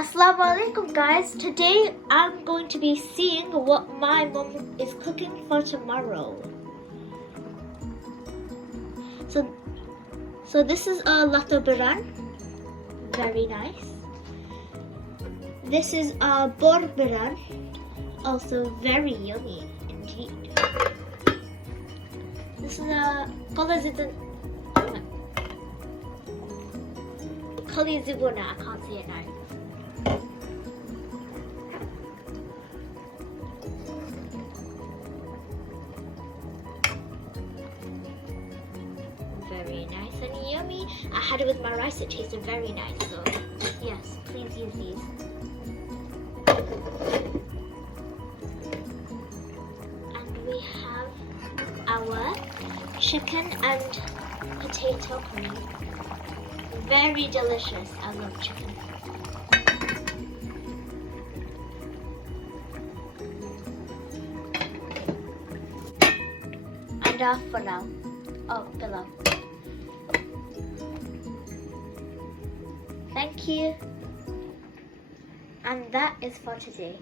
Assalamu alaikum guys. Today I'm going to be seeing what my mom is cooking for tomorrow. So this is a lato biran. Very nice. This is a bor biran. Also very yummy indeed. This is a kali zibuna. I can't say it now. Very nice and yummy. I had it with my rice. It tasted very nice. So yes, please use these. And we have our chicken and potato curry. Very delicious. I love chicken. And our pulao. Oh, pillow. Thank you. And that is for today.